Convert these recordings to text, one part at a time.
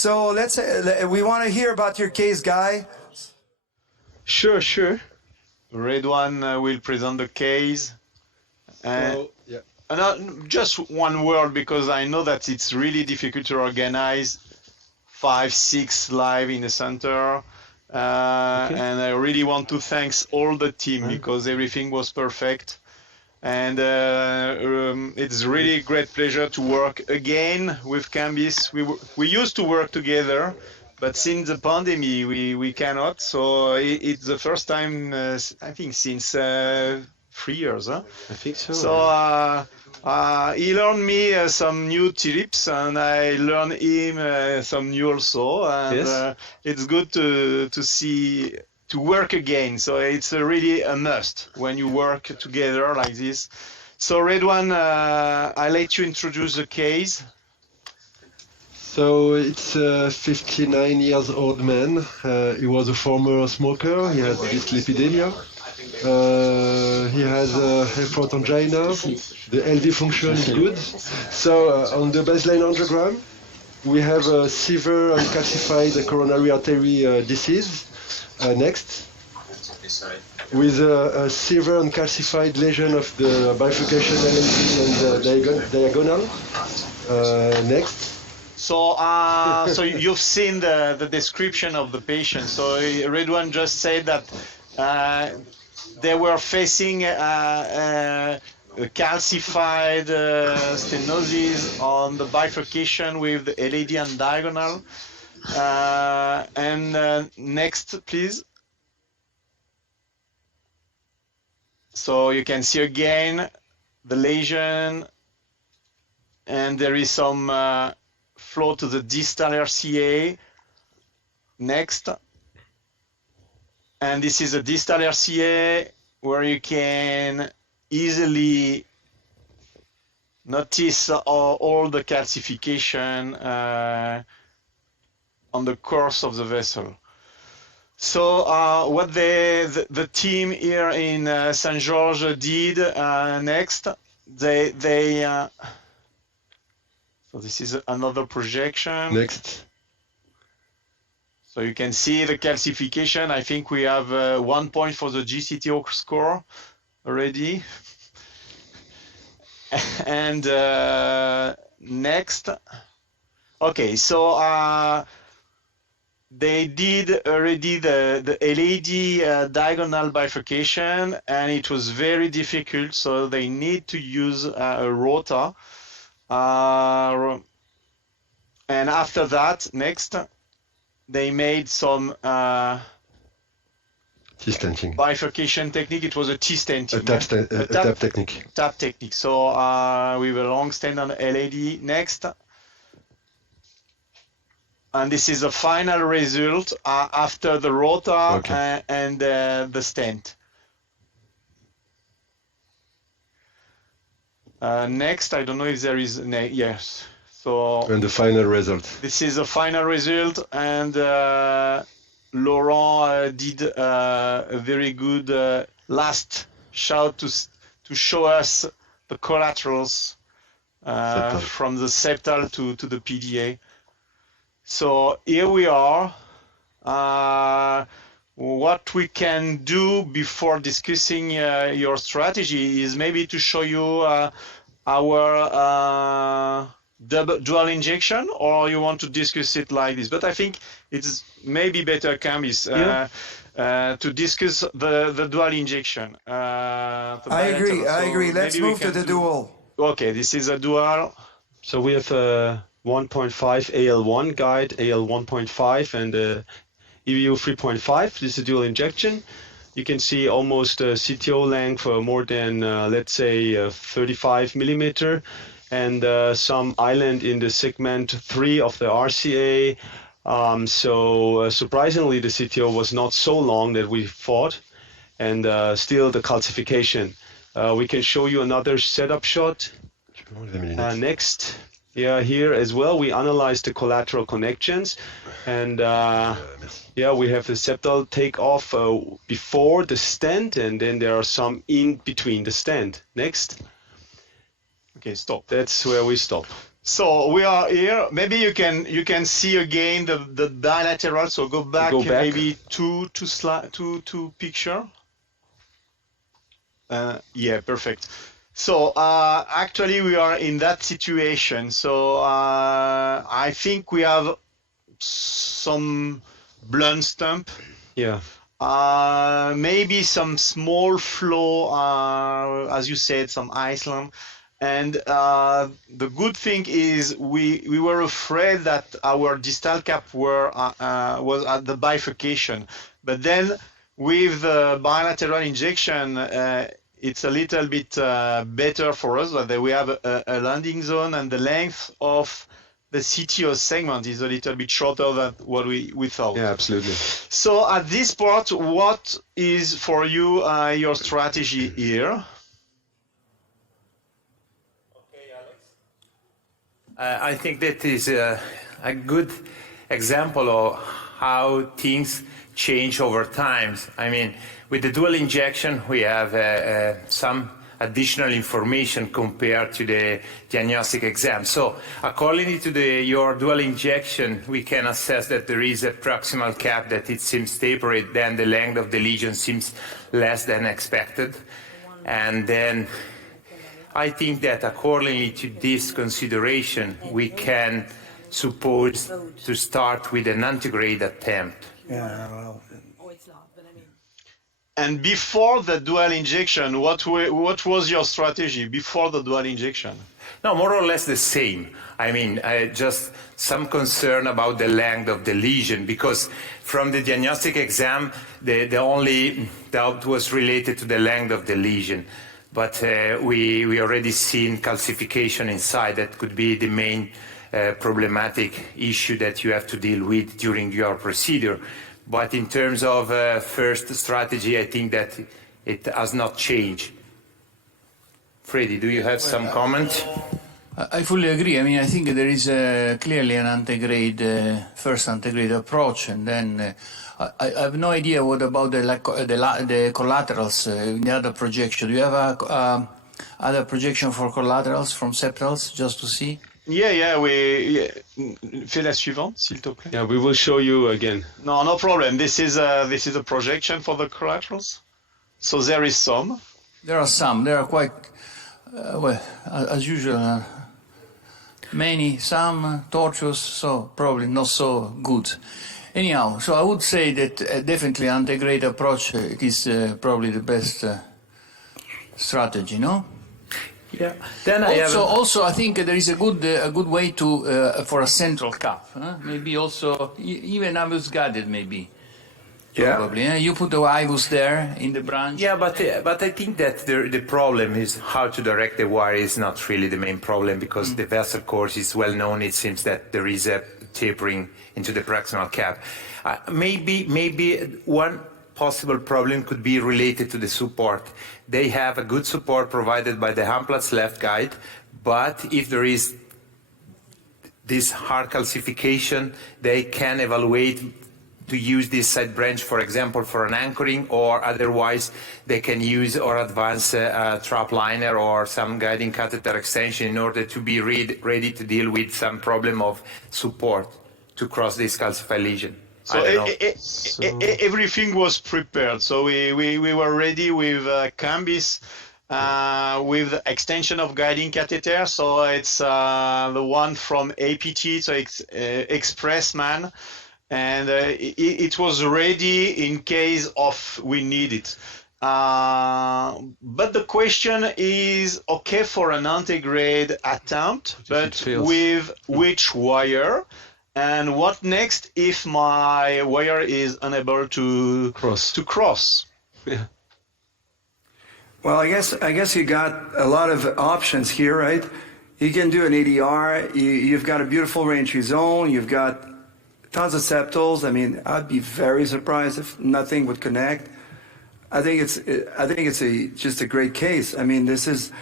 So we want to hear about your case, Guy. Sure. Redouane will present the case. Just one word, because I know that it's really difficult to organize 5-6 live in the center. And I really want to thank all the team because everything was perfect. And it's really great pleasure to work again with Kambis. We used to work together, but since the pandemic we cannot. So it's the first time I think since 3 years. Huh? I think so. So he learned me some new tips, and I learned him some new also. And Yes. It's good to work again. So it's really a must when you work together like this. So Redouane, I let you introduce the case. So it's a 59 years old man. He was a former smoker. He has dyslipidemia. He has effort angina. The LV function is good. So on the baseline angiogram, we have a severe and calcified coronary artery disease. Next, with a severe and calcified lesion of the bifurcation LV and diagonal. Next. So, so you've seen the description of the patient. So Redouane just said that they were facing calcified stenosis on the bifurcation with the LAD and diagonal. Next, please. So you can see again the lesion, and there is some flow to the distal RCA. Next. And this is a distal RCA where you can easily notice all the calcification on the course of the vessel. So what the team here in St. George did next, so this is another projection. Next. So you can see the calcification. I think we have 1 point for the GCTO score already. And next. Okay, so they did already the LAD diagonal bifurcation, and it was very difficult, so they need to use a rota. And after that, next, they made some T-stenting. bifurcation technique. It was a T-stenting. A tap technique. Tap technique. So we will long stand on LAD next. And this is the final result after the rota. Okay. And the stent. Next, I don't know if there is, yes. So And the final result. this is the final result, and Laurent did a very good last shot to show us the collaterals from the septal to the PDA. So here we are. What we can do before discussing your strategy is maybe to show you our dual injection, or you want to discuss it like this. But I think it's maybe better, Kambis, to discuss the dual injection. I agree. Let's move to the dual. Okay, this is a dual. So we have 1.5 AL1 guide, AL 1.5, and EVU 3.5. This is a dual injection. You can see almost a CTO length for more than, let's say, 35 millimeter, and some island in the segment 3 of the RCA. So surprisingly, the CTO was not so long that we thought, and still the calcification. We can show you another setup shot. Next. Yeah, here as well, we analyzed the collateral connections, and yeah, we have the septal takeoff before the stent, and then there are some in between the stent. Next. Okay, stop. That's where we stop. So we are here. Maybe you can see again the bilateral. So go back, maybe two picture. Yeah, perfect. So actually we are in that situation. So I think we have some blunt stump. Yeah. Maybe some small flow, as you said, some Iceland. And the good thing is we were afraid that our distal cap was at the bifurcation. But then with the bilateral injection, it's a little bit better for us that we have a landing zone, and the length of the CTO segment is a little bit shorter than what we thought. Yeah, absolutely. So at this part, what is for you your strategy here? Okay, Alex. I think that is a good example of how things change over time. I mean, with the dual injection, we have some additional information compared to the diagnostic exam. So according to your dual injection, we can assess that there is a proximal cap that it seems tapered, then the length of the lesion seems less than expected. And then I think that accordingly to this consideration, we can suppose to start with an antegrade attempt. Yeah, well, and before the dual injection, what was your strategy before the dual injection? No, more or less the same. I mean, just some concern about the length of the lesion, because from the diagnostic exam, the only doubt was related to the length of the lesion. But we already seen calcification inside. That could be the main problematic issue that you have to deal with during your procedure. But in terms of first strategy, I think that it has not changed. Freddy, do you have some comment? I fully agree. I mean, I think there is clearly an antegrade, first antegrade approach, and then I have no idea what about the collaterals in the other projection. Do you have other projection for collaterals from septals, just to see? Yeah. Fais la suivante, s'il te plaît. Yeah, we will show you again. No problem. This is a projection for the collaterals. So there is some. There are some. There are quite, well, as usual, many, some tortuous, so probably not so good. Anyhow, so I would say that definitely antegrade approach is probably the best strategy, no? Yeah. Then also, I think there is a good way to for a central cap. Maybe also even IVUS guided, maybe. Yeah. Probably. You put the IVUS there in the branch. Yeah, but I think that the problem is how to direct the wire is not really the main problem, because the vessel course is well known. It seems that there is a tapering into the proximal cap. Maybe one possible problem could be related to the support. They have a good support provided by the Hamplatz left guide, but if there is this hard calcification, they can evaluate to use this side branch, for example, for an anchoring, or otherwise they can use or advance a trap liner or some guiding catheter extension in order to be ready to deal with some problem of support to cross this calcified lesion. So everything was prepared. So we were ready with Kambis, with the extension of guiding catheter. So it's the one from APT, so it's Expressman, and it was ready in case of we need it. But the question is, okay, for an antegrade attempt, but with which wire? And what next if my wire is unable to cross? Yeah. Well, I guess you got a lot of options here, right? You can do an ADR. You've got a beautiful reentry zone. You've got tons of septals. I mean, I'd be very surprised if nothing would connect. I think it's just a great case. I mean, this is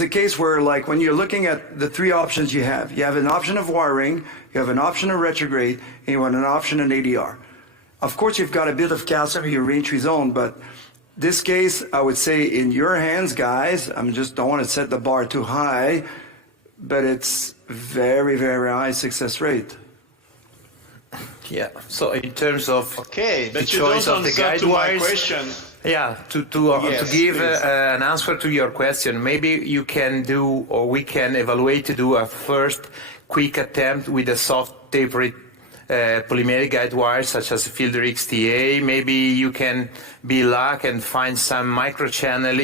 a case where, like, when you're looking at the three options you have an option of wiring, you have an option of retrograde, and you want an option in ADR. Of course, you've got a bit of calcium in your reentry zone, but this case, I would say, in your hands, guys, don't want to set the bar too high, but it's very, very high success rate. Yeah. So in terms of Okay, but the you choice don't of the answer guide to my wires, question. yeah, to Yes, give please. an answer to your question, maybe you can do, or we can evaluate to do a first quick attempt with a soft tapered polymeric guide wire such as Fielder XTA. Maybe you can be lucky and find some microchannel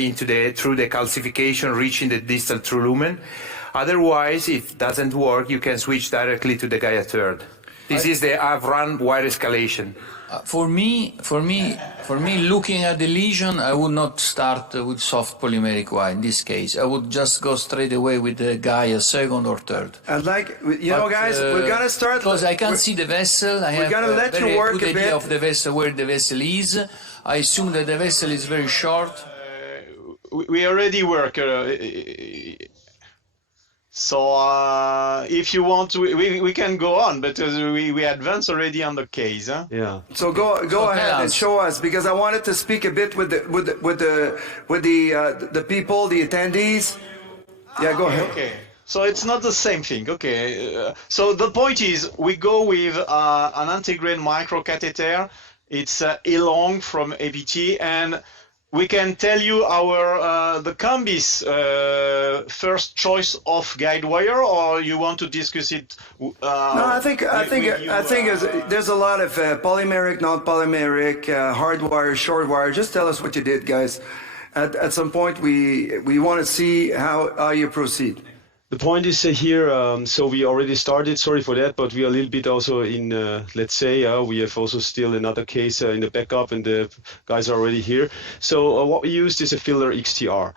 through the calcification reaching the distal true lumen. Otherwise, if it doesn't work, you can switch directly to the catheter. This is the Avran wire escalation. For me, looking at the lesion, I would not start with soft polymeric wire in this case. I would just go straight away with the Gaia second or third. And guys, we're gonna start because I can't see the vessel. I have gonna let a very you work good a idea bit. of the vessel, where the vessel is. I assume that the vessel is very short. We already work. So if you want to, we can go on, but we advance already on the case. Huh? Yeah. So go ahead and us. show us, because I wanted to speak a bit with the people, the attendees. Yeah, go ahead. Okay. So it's not the same thing. Okay. So the point is, we go with an antegrade microcatheter. It's Elong from APT, and we can tell you our the Kambis first choice of guide wire, or you want to discuss it? No, I think there's a lot of polymeric, non-polymeric, hard wire, short wire. Just tell us what you did, guys. At some point, we want to see how you proceed. The point is here, so we already started, sorry for that, but we are a little bit also in, let's say, we have also still another case in the backup, and the guys are already here. So what we used is a Fielder XTR.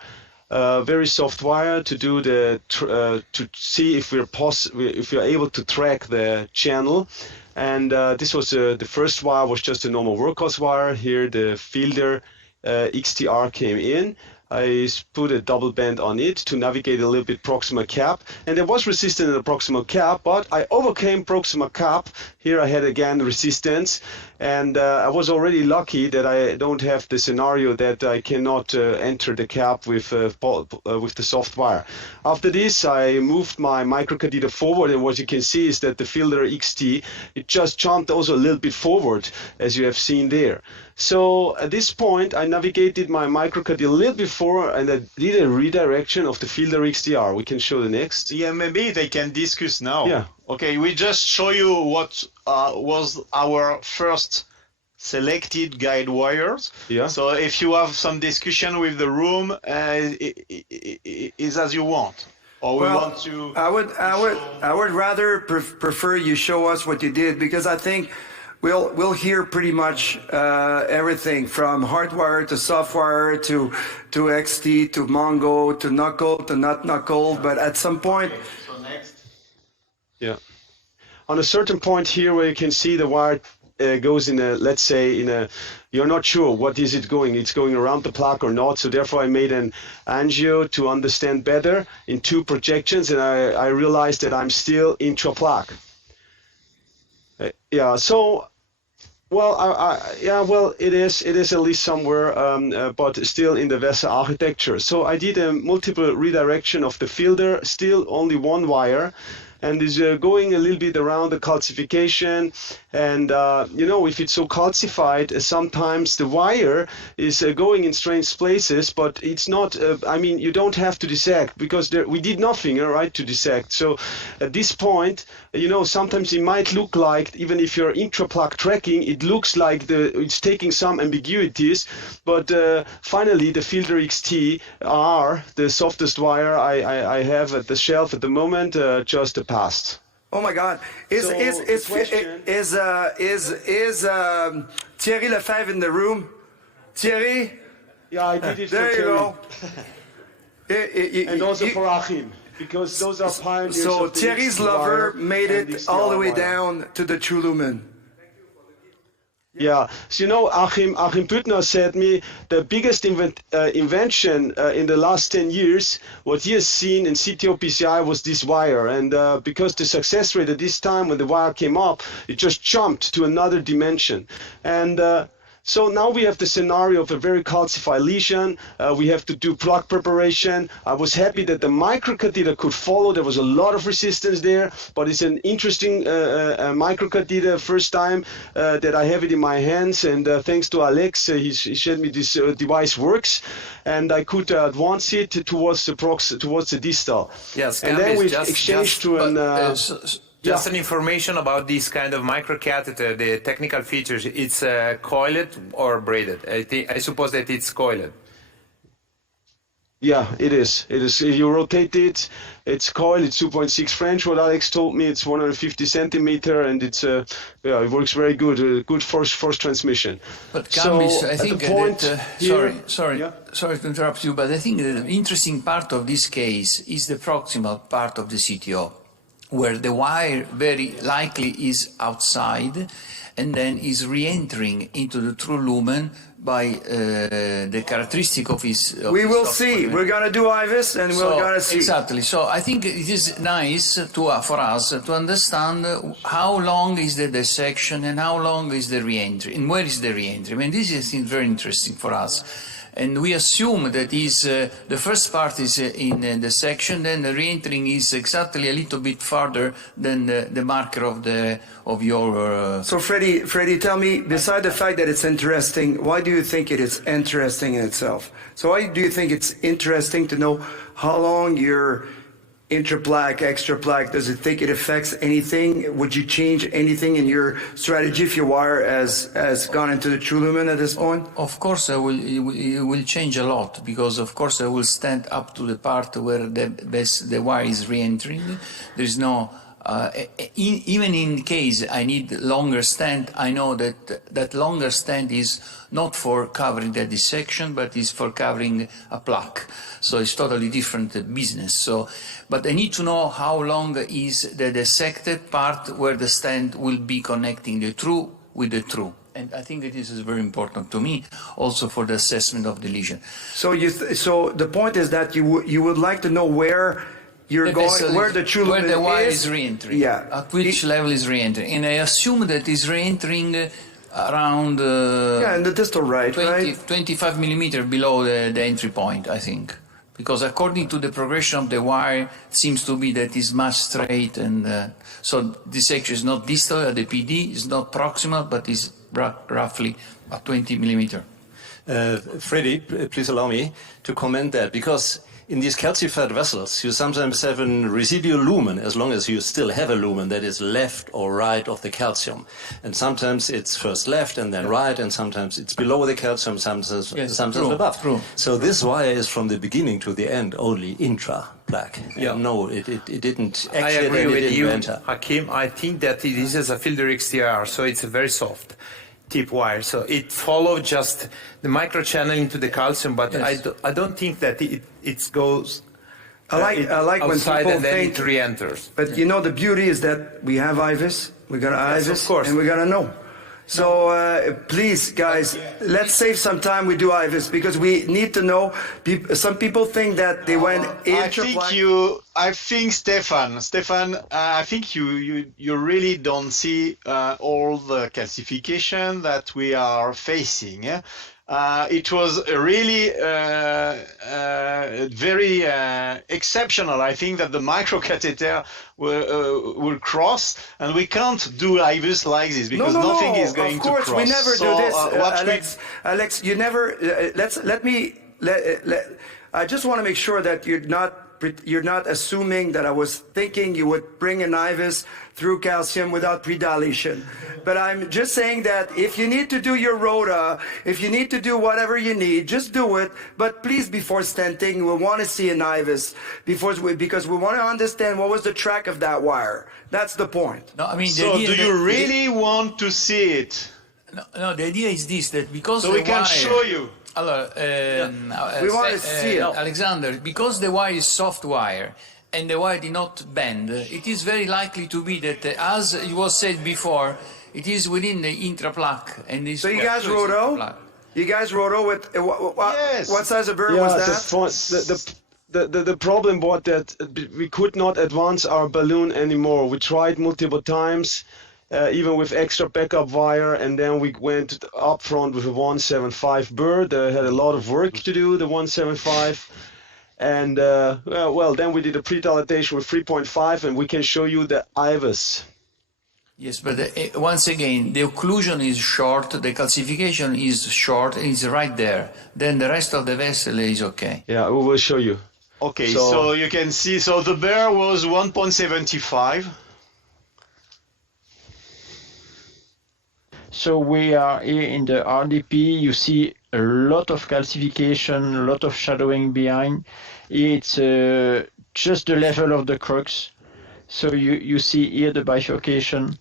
Very soft wire to do to see if we're able to track the channel. And this was the first wire was just a normal workhorse wire. Here the Fielder XTR came in. I put a double band on it to navigate a little bit proximal cap, and there was resistance in the proximal cap, but I overcame proximal cap. Here I had again resistance, and I was already lucky that I don't have the scenario that I cannot enter the cap with the soft wire. After this, I moved my microcatheter forward, and what you can see is that the Fielder XT, it just jumped also a little bit forward, as you have seen there. So at this point, I navigated my microcatheter a little bit forward, and I did a redirection of the Fielder XTR. We can show the next. Yeah, maybe they can discuss now. Yeah. Okay, we just show you what was our first selected guide wires. Yeah. So if you have some discussion with the room, is as you want. Or we want to. I would rather prefer you show us what you did, because I think we'll hear pretty much everything from hardwire to softwire to XT to Mongo to knuckle to not knuckle. But at some point, So next. Yeah. On a certain point here where you can see the wire goes in a, let's say, you're not sure what is it going. It's going around the plaque or not. So therefore I made an angio to understand better in 2 projections, and I realized that I'm still intraplaque. Yeah, so, well, well, it is at least somewhere, but still in the vessel architecture. So I did a multiple redirection of the Fielder, still only 1 wire, and is going a little bit around the calcification. And you know, if it's so calcified, sometimes the wire is going in strange places, but it's not, I mean, you don't have to dissect, because we did nothing, right, to dissect. So at this point, you know, sometimes it might look like, even if you're intraplaque tracking, it looks like it's taking some ambiguities, but finally the Fielder XT are the softest wire I have at the shelf at the moment, just passed. oh my God, is Thierry Lefebvre in the room? Thierry, Yeah, I did it there for you Terry. go. And also for Achim, because those are pioneers. So of the Thierry's XT lover wire made and it all the way XTR wire. down to the true lumen. Yeah, so you know, Achim Büttner said me the biggest invention in the last 10 years, what he has seen in CTO PCI was this wire, and because the success rate at this time when the wire came up, it just jumped to another dimension. And So now we have the scenario of a very calcified lesion. We have to do plaque preparation. I was happy that the microcatheter could follow. There was a lot of resistance there, but it's an interesting microcatheter. First time that I have it in my hands, and thanks to Alex, he showed me this device works, and I could advance it towards the distal. Yes, and then we just exchanged to an. Just an information about this kind of microcatheter, the technical features. It's coiled or braided. I suppose that it's coiled. Yeah, it is. It is. If you rotate it, it's coiled. It's 2.6 French. What Alex told me, it's 150 centimeter, and it's yeah, it works very good. Good force transmission. But Kambis, so I think sorry to interrupt you, but I think the interesting part of this case is the proximal part of the CTO, where the wire very likely is outside and then is re-entering into the true lumen by the characteristic of his... We will see. We're going to do IVUS and we're going to see. Exactly. So I think it is nice for us to understand how long is the dissection and how long is the re-entry and where is the re-entry. I mean, this is very interesting for us. And we assume that is the first part is in the section, then the re-entering is exactly a little bit farther than the marker of your. So Freddie, tell me, beside the fact that it's interesting, why do you think it is interesting in itself? So why do you think it's interesting to know how long your intraplaque, extraplaque, does it think it affects anything? Would you change anything in your strategy if your wire has gone into the true lumen at this point? Of course, it will change a lot, because of course I will stand up to the part where the wire is re-entering. There is no, even in case I need longer stand, I know that longer stand is not for covering the dissection, but is for covering a plaque. So it's totally different business. So, but I need to know how long is the dissected part where the stand will be connecting the true with the true. And I think that this is very important to me, also for the assessment of the lesion. So so the point is that you would like to know where you're going, where the true lumen is. Where the wire is re-entering. Yeah. At which level is re-entering. And I assume that is re-entering around yeah, in the distal right, 25 millimeter below the entry point, I think. Because according to the progression of the wire, it seems to be that it's much straight, and so this section is not distal at the PD, is not proximal, but is roughly at 20 millimeter. Freddie, please allow me to comment that, because in these calcified vessels, you sometimes have a residual lumen, as long as you still have a lumen that is left or right of the calcium. And sometimes it's first left and then right, and sometimes it's below the calcium, sometimes above. True. So this wire is from the beginning to the end only intra-plaque. Yeah. No, it didn't I actually agree with you, enter. Hakim. I think that this is a filter XTR, so it's a very soft tip wire. So it follows just the microchannel into the calcium, but yes. I don't think that it goes I like when outside people and then think, it re-enters. but you know, the beauty is that we have IVUS, we got Yes, IVUS, of course. and we got to know. So please, guys, let's save some time. We do IVUS because we need to know. Some people think that they went I think Stefan, I think you really don't see all the calcification that we are facing. It was really very exceptional. I think that the microcatheter will cross, and we can't do IVUS like this because nothing is going to cross. Of course, we never do this. Alex, you never. I just want to make sure that you're not assuming that I was thinking you would bring an IVUS through calcium without predilation. But I'm just saying that if you need to do your rota, if you need to do whatever you need, just do it. But please, before stenting, we want to see an IVUS because we want to understand what was the track of that wire. That's the point. No, I mean, so do you really want to see it? No, the idea is this, that because so we can show you. We want to see it. Alexander, because the wire is soft wire and the wire did not bend, it is very likely to be that, as it was said before, it is within the intraplaque. And this. So you guys roto? You guys roto with yes. What size of burr was that? The problem was that we could not advance our balloon anymore. We tried multiple times, even with extra backup wire, and then we went up front with a 175 burr. Had a lot of work to do, the 175. And well, then we did a pre-dilatation with 3.5, and we can show you the IVUS. Yes, but once again, the occlusion is short, the calcification is short, is right there. Then the rest of the vessel is okay. Yeah, we will show you. Okay, so you can see, so the bear was 1.75. So we are here in the RDP. You see a lot of calcification, a lot of shadowing behind. It's just the level of the crux. So you see here the bifurcation.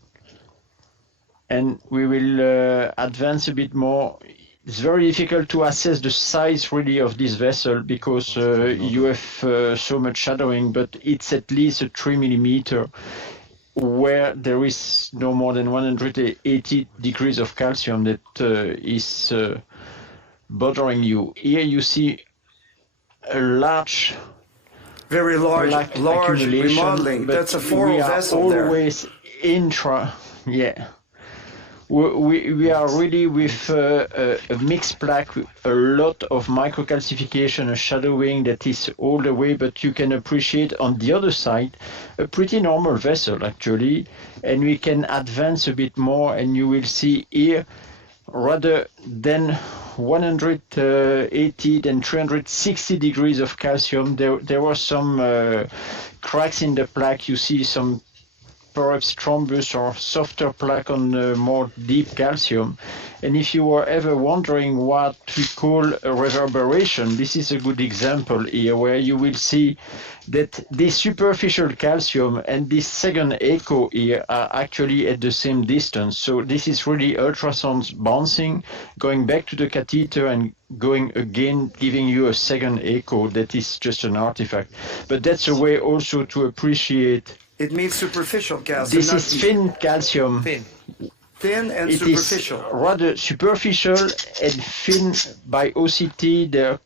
And we will advance a bit more. It's very difficult to assess the size really of this vessel because you have so much shadowing, but it's at least a 3 millimeter where there is no more than 180 degrees of calcium that is bothering you. Here you see a large, Very large remodeling. That's a foral vessel there. Always yeah. We are really with a mixed plaque, a lot of microcalcification, a shadowing that is all the way, but you can appreciate on the other side a pretty normal vessel actually, and we can advance a bit more and you will see here rather than 180 than 360 degrees of calcium. There were some cracks in the plaque. You see some perhaps thrombus or softer plaque on more deep calcium. And if you were ever wondering what we call a reverberation, this is a good example here where you will see that this superficial calcium and this second echo here are actually at the same distance. So this is really ultrasound bouncing, going back to the catheter and going again, giving you a second echo that is just an artifact. But that's a way also to appreciate. It means superficial calcium. This is thin calcium. Thin and it superficial. Is rather superficial and thin by OCT. The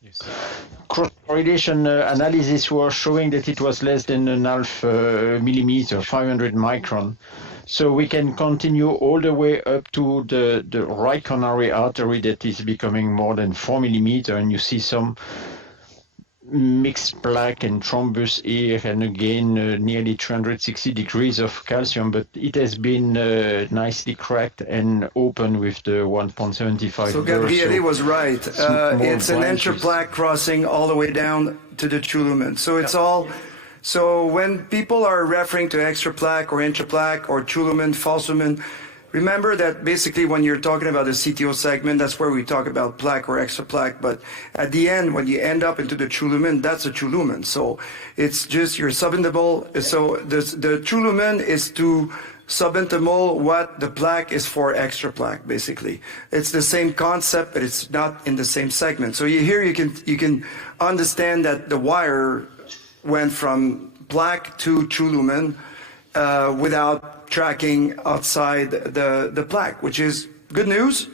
cross-correlation analysis were showing that it was less than a half millimeter, 500 micron. So we can continue all the way up to the right coronary artery that is becoming more than 4 millimeter, and you see some mixed plaque and thrombus here, and again nearly 360 degrees of calcium, but it has been nicely cracked and open with the 1.75. So Gabriele was right. It's an intraplaque crossing all the way down to the true lumen. So it's all. So when people are referring to extra plaque or intraplaque or true lumen, false lumen, remember that basically when you're talking about the CTO segment, that's where we talk about plaque or extra plaque. But at the end, when you end up into the true lumen, that's a true lumen. So it's just your subintimal. So the true lumen is to subintimal what the plaque is for extra plaque, basically. It's the same concept, but it's not in the same segment. So here you can understand that the wire went from plaque to true lumen without tracking outside the plaque, which is good news.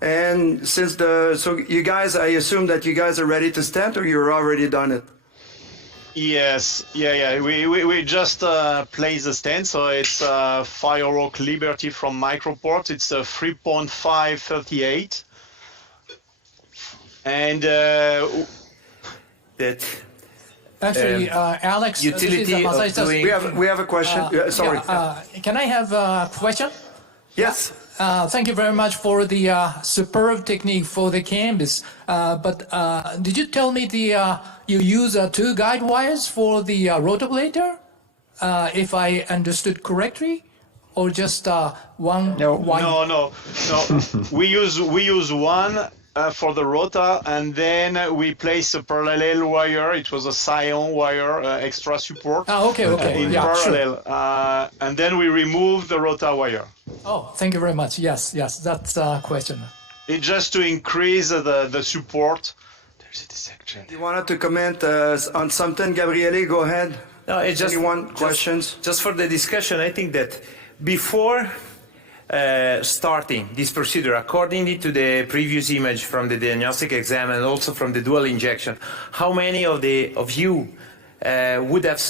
And since so you guys, I assume that you guys are ready to stent, or you're already done it? Yes, yeah. We just placed the stent, so it's Firework Liberty from Microport. It's a 3.538, and that. Actually, Alex, utility of doing... We have a question. Sorry. Can I have a question? Yes. Thank you very much for the superb technique for the Kambis. But did you tell me you use 2 guide wires for the rotoblator, if I understood correctly, or just one? No. we use one. For the rota, and then we place a parallel wire. It was a Scion wire, extra support. Okay. In yeah, parallel, sure. And then we remove the rota wire. Oh, thank you very much. Yes, that's a question. It's just to increase the support. There's a dissection. You wanted to comment on something, Gabriele? Go ahead. No, it's just questions. Just for the discussion, I think that before starting this procedure, according to the previous image from the diagnostic exam and also from the dual injection, how many of you would have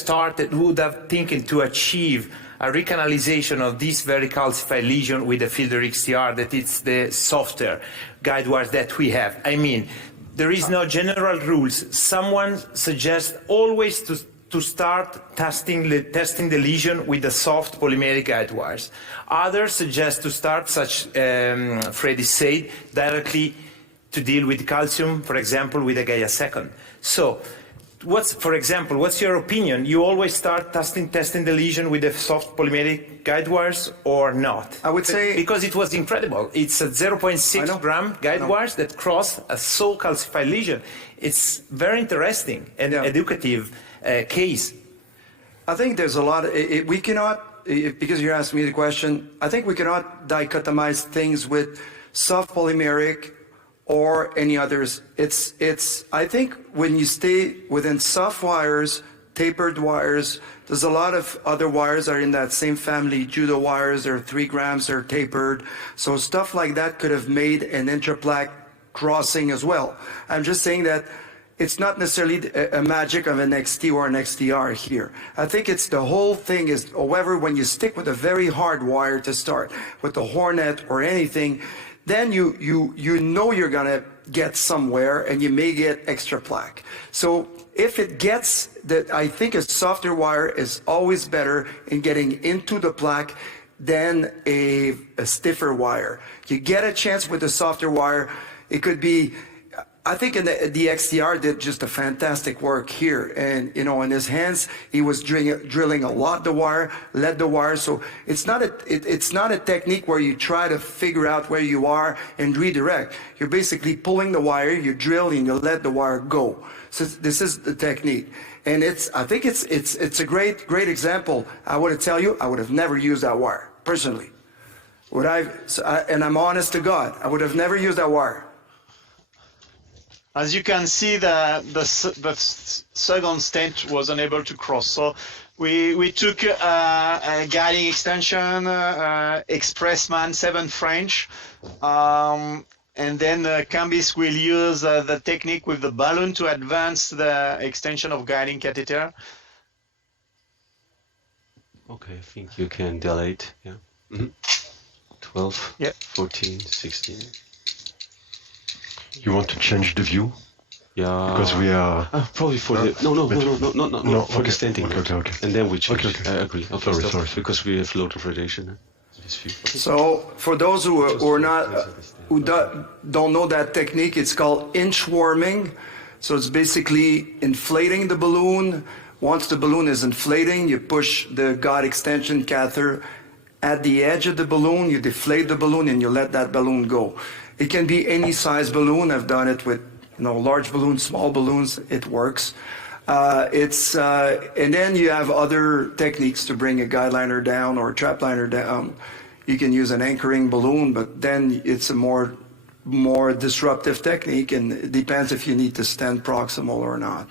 thinking to achieve a recanalization of this very calcified lesion with the filter XTR, that it's the softer guide wires that we have. I mean, there is no general rules. Someone suggests always to start testing the lesion with the soft polymeric guide wires. Others suggest to start, such Freddie said, directly to deal with calcium, for example, with a Gaia second. So, what's your opinion? You always start testing the lesion with the soft polymeric guide wires or not? I would say, because it was incredible. It's a 0.6 gram guide wires that cross a so calcified lesion. It's very interesting and educative case. I think there's a lot. We cannot, because you're asking me the question, I think we cannot dichotomize things with soft polymeric or any others. I think when you stay within soft wires, tapered wires, there's a lot of other wires that are in that same family. Judo wires are 3 grams, they're tapered. So stuff like that could have made an intraplaque crossing as well. I'm just saying that it's not necessarily a magic of an XT or an XTR here. I think it's the whole thing is, however, when you stick with a very hard wire to start, with the Hornet or anything, then you know you're gonna get somewhere and you may get extra plaque. So if it gets that, I think a softer wire is always better in getting into the plaque than a stiffer wire. You get a chance with a softer wire. It could be, I think the XTR did just a fantastic work here, and in his hands he was drilling a lot the wire, led the wire. So it's not a technique where you try to figure out where you are and redirect. You're basically pulling the wire, you drill and you let the wire go. So this is the technique, and I think it's a great example. I would tell you, I would have never used that wire personally. And I'm honest to God, I would have never used that wire. As you can see, the second stent was unable to cross. So we took a guiding extension, Expressman 7 French, and then Kambis will use the technique with the balloon to advance the extension of guiding catheter. Okay, I think you can dilate. Yeah. 12, 14, 16. You want to change the view? Yeah. Because we are... probably for the... No, for the stenting. Okay. And then we change. Okay. I agree. Sorry. Because we have a lot of radiation. So for those who don't know that technique, it's called inchworming. So it's basically inflating the balloon. Once the balloon is inflating, you push the guide extension catheter at the edge of the balloon, you deflate the balloon and you let that balloon go. It can be any size balloon. I've done it with large balloons, small balloons. It works. And then you have other techniques to bring a guide liner down or a trap liner down. You can use an anchoring balloon, but then it's a more disruptive technique, and it depends if you need to stent proximal or not.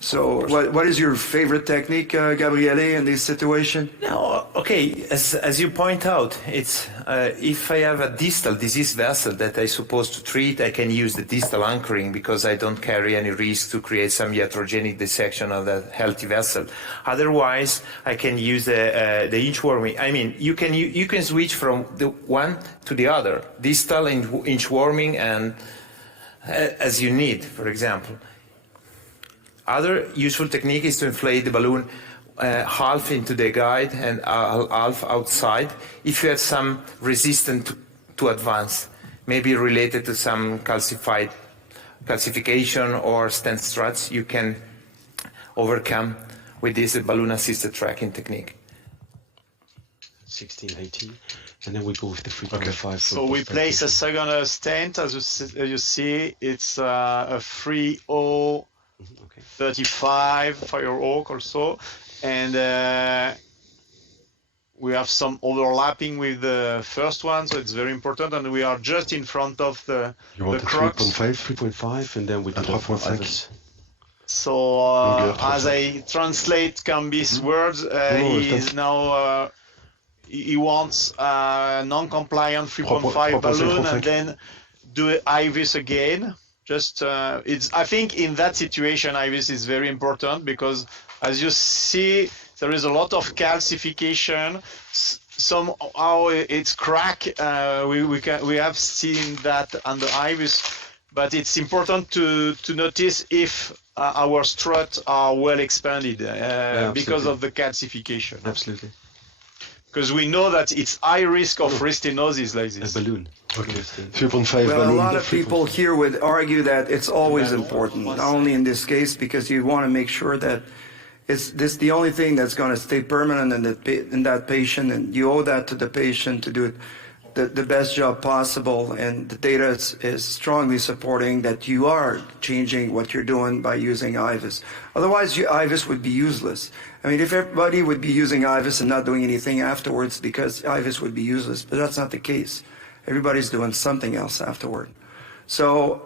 So what is your favorite technique, Gabriele, in this situation? No, okay, as you point out, it's if I have a distal disease vessel that I'm supposed to treat, I can use the distal anchoring because I don't carry any risk to create some iatrogenic dissection of the healthy vessel. Otherwise, I can use the inchworming. I mean, you can switch from the one to the other, distal and inchworming, and as you need, for example. Other useful technique is to inflate the balloon half into the guide and half outside. If you have some resistance to advance, maybe related to some calcification or stent struts, you can overcome with this balloon-assisted tracking technique. 16, 18, and then we go with the 3.5. So we place a second stent. As you see, it's a 3.0. 35 Firehawk also, and we have some overlapping with the first one, so it's very important, and we are just in front of the crux. 3.5, and then we do 3.5. So as I translate Kambis' words, he wants a non-compliant 3.5 balloon and then do IVUS again. I think in that situation, IVUS is very important because, as you see, there is a lot of calcification. Somehow it's crack. We have seen that on the IVUS, but it's important to notice if our struts are well expanded because of the calcification. Absolutely. Because we know that it's high risk of restenosis like this. A balloon. Okay. 3.5 Well, a balloon. lot of people here would argue that it's always important, not only in this case, because you want to make sure that this the only thing that's going to stay permanent in that patient, and you owe that to the patient to do it the best job possible. And the data is strongly supporting that you are changing what you're doing by using IVUS. Otherwise, IVUS would be useless. I mean, if everybody would be using IVUS and not doing anything afterwards, because IVUS would be useless, but that's not the case. Everybody's doing something else afterward. So,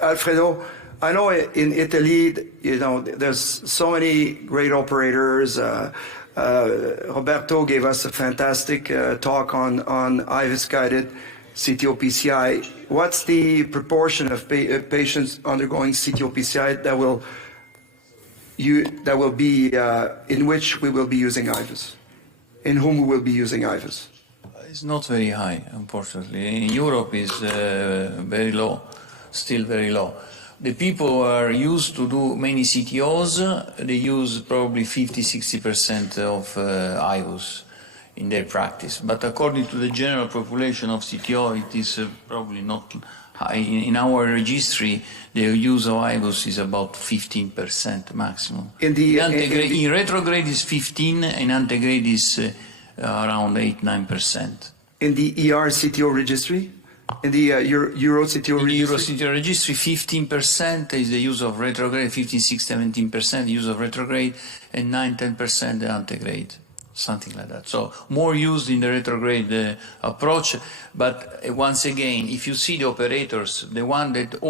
Alfredo, I know in Italy, you know, there's so many great operators. Roberto gave us a fantastic talk on IVUS-guided CTO PCI. What's the proportion of patients undergoing CTO PCI that will be in which we will be using IVUS, in whom we will be using IVUS? It's not very high, unfortunately. In Europe, it's very low, still very low. The people who are used to do many CTOs, they use probably 50-60% of IVUS in their practice. But according to the general population of CTO, it is probably not high. In our registry, the use of IVUS is about 15% maximum. In retrograde is 15, and antegrade is around 8-9%. In the ER CTO registry? In the Euro CTO registry? In the Euro CTO registry, 15% is the use of retrograde, 15-17% use of retrograde, and 9-10% the antegrade, something like that. So more used in the retrograde approach. But once again, if you see the operators, the one that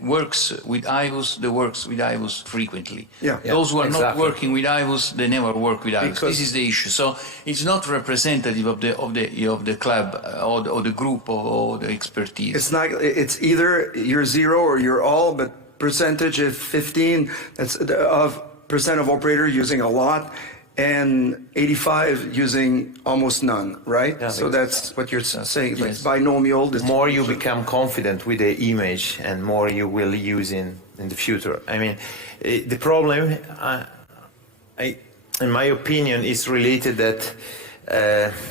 works with IVUS, they works with IVUS frequently. Those who are not working with IVUS, they never work with IVUS. This is the issue. So it's not representative of the club or the group or the expertise. It's not. It's either you're zero or you're all. But percentage is 15. That's % of operator using a lot, and 85 using almost none, right? Yeah, so that's what you're saying. Yes. Like binomial. The more you become confident with the image, and more you will use in the future. I mean, the problem, in my opinion, is related that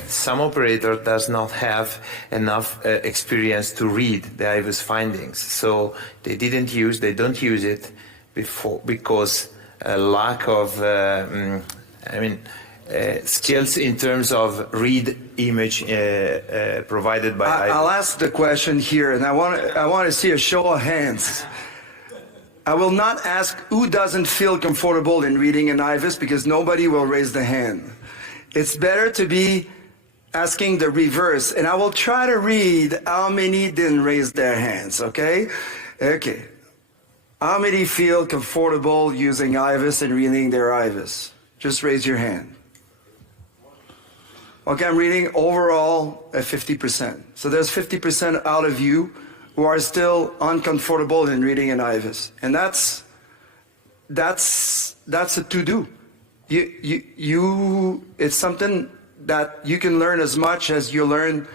some operator does not have enough experience to read the IVUS findings. So they don't use it before because lack of skills in terms of read image provided by IVUS. I'll ask the question here, and I want to see a show of hands. I will not ask who doesn't feel comfortable in reading an IVUS, because nobody will raise the hand. It's better to be asking the reverse, and I will try to read how many didn't raise their hands, okay? Okay. How many feel comfortable using IVUS and reading their IVUS? Just raise your hand. Okay, I'm reading overall at 50%. So there's 50% out of you who are still uncomfortable in reading an IVUS. And that's a to-do. It's something that you can learn as much as you learn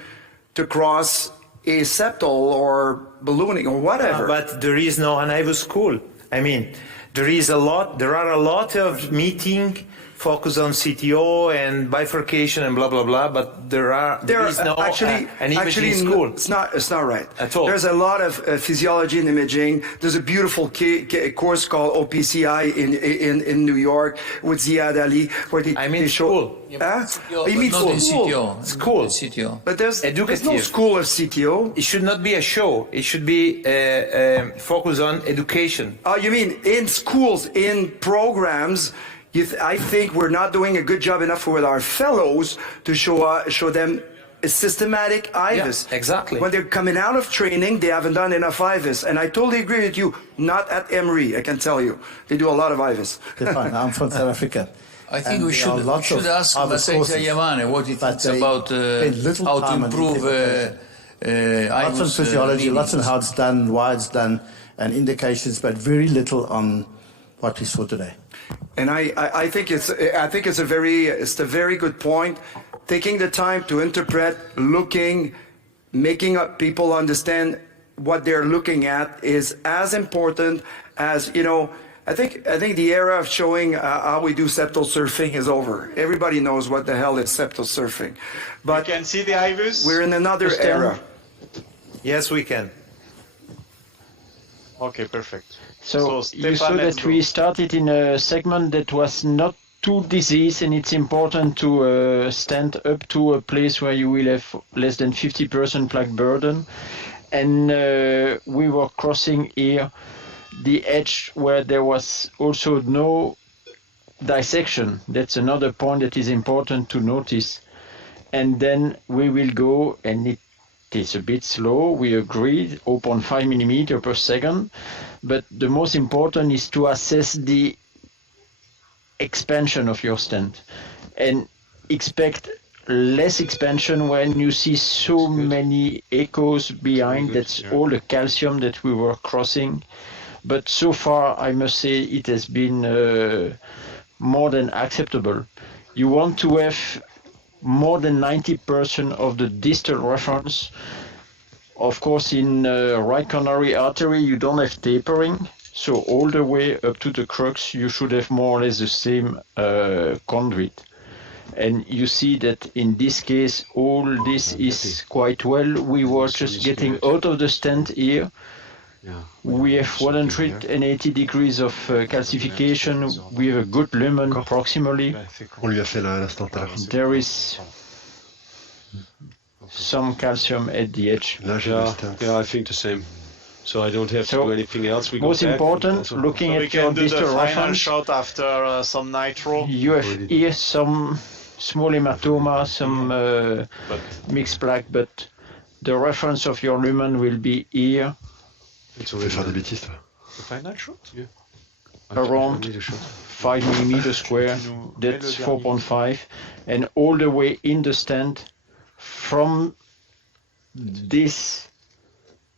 to cross a septal or ballooning or whatever. But there is no an IVUS school. I mean, there are a lot of meetings focused on CTO and bifurcation and blah blah blah, but there is no an imaging school. It's not right at all. There's a lot of physiology and imaging. There's a beautiful course called OPCI in New York with Ziad Ali, where they show. School. You mean CTO. School. CTO. But there's no school of CTO. It should not be a show. It should be focused on education. You mean in schools, in programs? I think we're not doing a good job enough with our fellows to show them a systematic IVUS. Yeah, exactly. When they're coming out of training, they haven't done enough IVUS. And I totally agree with you. Not at Emory, I can tell you. They do a lot of IVUS. Fine. I'm from South Africa. I think we should ask Masayekhi Yamane what he thinks about how to improve lots on physiology, lots on how it's done, why it's done, and indications, but very little on what is for today. And I think it's a very good point. Taking the time to interpret, looking, making people understand what they're looking at is as important as, you know, I think the era of showing how we do septal surfing is over. Everybody knows what the hell is septal surfing. But you can see the IVUS? we're in another era. Yes, we can. Okay, perfect. So you Stéphane, saw let's that go. we started in a segment that was not too diseased, and it's important to stand up to a place where you will have less than 50% plaque burden. And we were crossing here the edge where there was also no dissection. That's another point that is important to notice. And then we will go, and it is a bit slow, we agreed, 0.5 millimeter per second. But the most important is to assess the expansion of your stent and expect less expansion when you see so many echoes behind. That's all the calcium that we were crossing. But so far, I must say, it has been more than acceptable. You want to have more than 90% of the distal reference. Of course, in right coronary artery, you don't have tapering. So all the way up to the crux, you should have more or less the same conduit. And you see that in this case, all this is quite well. We were just getting out of the stent here. We have 180 degrees of calcification. We have a good lumen proximally. On lui a fait la stent à la fin. There is some calcium at the edge. Là, j'ai le stent. Yeah, I think the same. So I don't have to So, do anything else. We go most back. important, Also- looking So we at your can do the distal final reference, shot after some nitro. you have here some small hematoma, some mixed plaque, but the reference of your lumen will be here It's Tu fais already faire des done. bêtises, toi. The final shot? around I need a shot. 5 millimeter square. That's 4.5, and all the way in the stent from this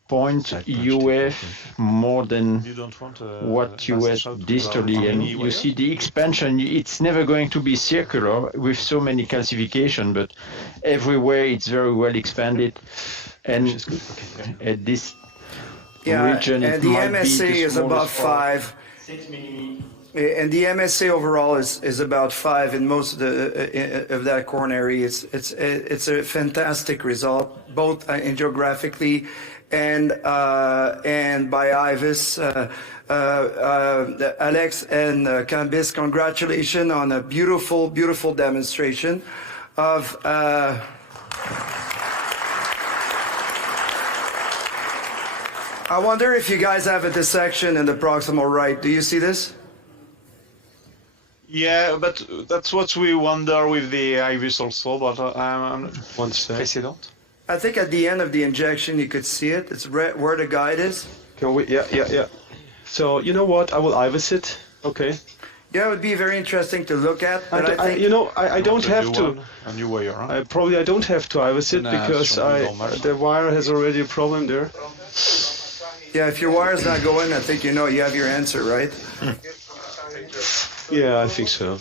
point you have more than You don't want what you have distally, and you see the expansion. It's never going to be circular with so many calcification, but everywhere it's very well expanded, and at this region and it the might be MSA the is about smallest part. 5. And the MSA overall is about 5 in most of that coronary. It's a fantastic result, both angiographically and by IVUS. Alex and Kambis, congratulations on a beautiful demonstration of. I wonder if you guys have a dissection in the proximal right. Do you see this? Yeah, but that's what we wonder with the IVUS also, but One step. Précédente. I think at the end of the injection you could see it. It's where the guide is. Can we? Yeah. So you know what? I will IVUS it. Okay. Yeah, it would be very interesting to look at. But And I think I don't have to. A new wire, huh? I don't have to IVUS it Nah, because it's normal. the wire has already a problem there. yeah, if your wire's not going, I think you have your answer, right? Yeah, I think so.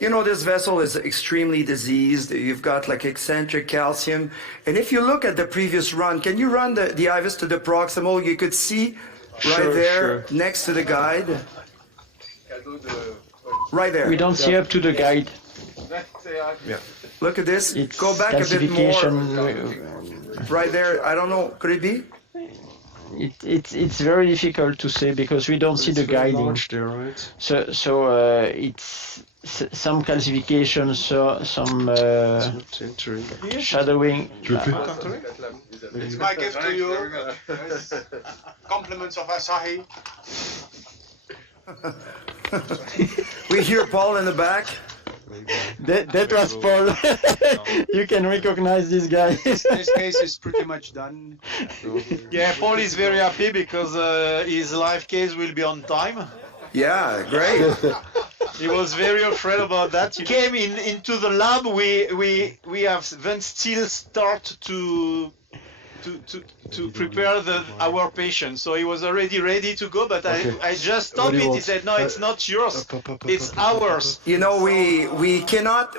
You know, this vessel is extremely diseased. You've got like eccentric calcium. And if you look at the previous run, can you run the IVUS to the proximal? You could see right Sure, there sure. next to the guide. Right there. We don't see up to the guide. Look at this. It's Go back a bit calcification. more. Right there. I don't know. Could it be? It's very difficult to say because we don't see the guiding. Large there, right? So it's some calcification, so some Not entering. shadowing. Tu veux plus It's my gift to you. Compliments of Asahi. We hear Paul in the back. That was Paul. You can recognize this guy. This case is pretty much done. Yeah, Paul is very happy because his live case will be on time. Yeah, great. He was very afraid about that. He came into the lab. We have then still start to to prepare our patient. So he was already ready to go, but I just stopped it. He said, "No, it's not yours. It's ours." You know, we cannot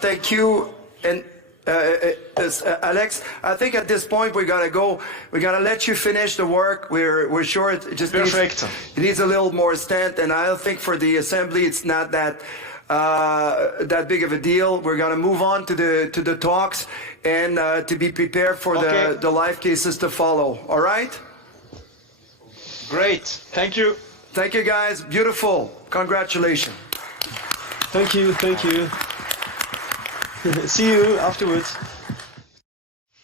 thank you and Alex. I think at this point we gotta go. We gotta let you finish the work. We're sure it just needs a little more stent, and I think for the assembly it's not that big of a deal. We're gonna move on to the talks and to be prepared for the live cases to follow. All right? Great. Thank you. Thank you, guys. Beautiful. Congratulations. Thank you. See you afterwards.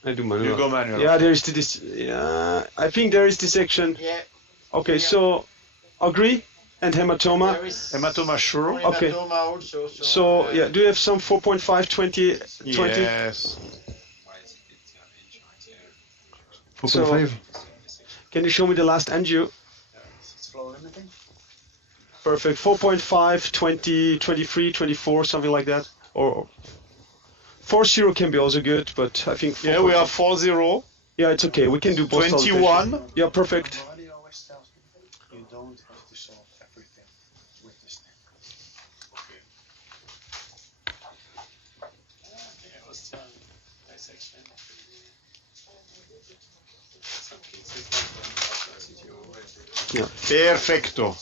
I do manual. You go manual. Yeah, there is this. Yeah, I think there is dissection. Yeah. Okay, so agree and hematoma. Hematoma, sure. Okay. Also, So yeah, do you have some 4.5, 20? Yes. 4.5. Can you show me the last angio? Perfect. 4.5, 20, 23, 24, something like that. Or 4.0 can be also good, but I think. Yeah, we are 4.0. Yeah, it's okay. We can do both. 21. Yeah, perfect. You don't have to solve everything with this thing. Yeah. Perfecto.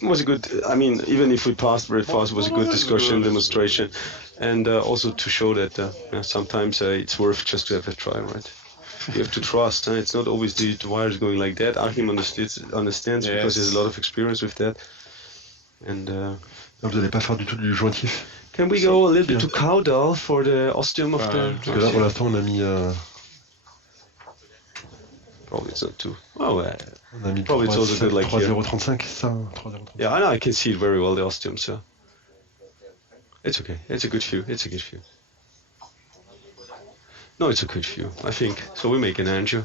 It was a good, I mean, even if we passed very fast, it was a good discussion, demonstration, and also to show that sometimes it's worth just to have a try, right? You have to trust. It's not always the wires going like that. Achim understands because he has a lot of experience with that. And Vous n'allez pas faire du tout du jointif. can we go a little bit to caudal for the ostium of the... Parce que là, pour l'instant, on a mis. Probably it's not too. Oh, On a mis probably it's also good like here. 3.035, c'est ça 3.035. Yeah, I know. I can see it very well, the ostium, so it's okay. It's a good view. It's a good view. No, it's a good view, I think. So we make an angio.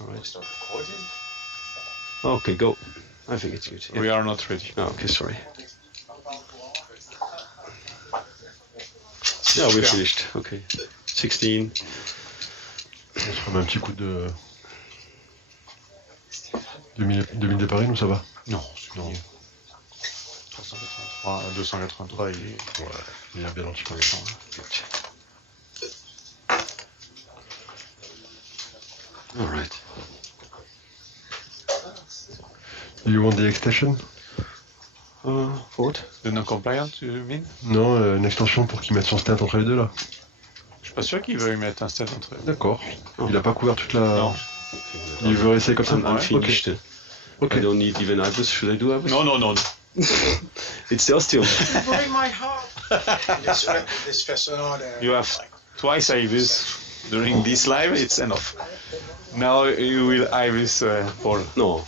All right. Okay, go. I think it's good. Yeah. We are not ready. Oh, okay, sorry. Yeah, we're finished. Okay. 16. On se remet un petit coup de. 2000 de Paris, nous ça va? Non, c'est non. 383, 283, Il a bien lenti. All right. Do you want the extension? What? The non-compliant, tu mean? Non, une extension pour qu'il mette son stent entre les deux là. Je suis pas sûr qu'il veuille mettre un stent entre eux. D'accord. Il a pas couvert toute la. Non. Il veut rester comme ça. I'm finished. Okay. I don't need even IVUS. Should I do IVUS? No. It's the ostium. Break my heart. This fascinado. You have twice IVUS during this live, it's enough. Now you will IVUS for... No,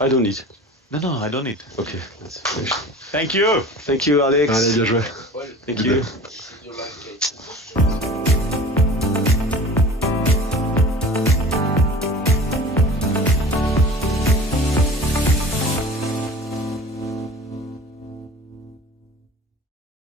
I don't need. No, I don't need. Okay, that's finished. Thank you. Thank you, Alex. Allez, bien joué. Thank you.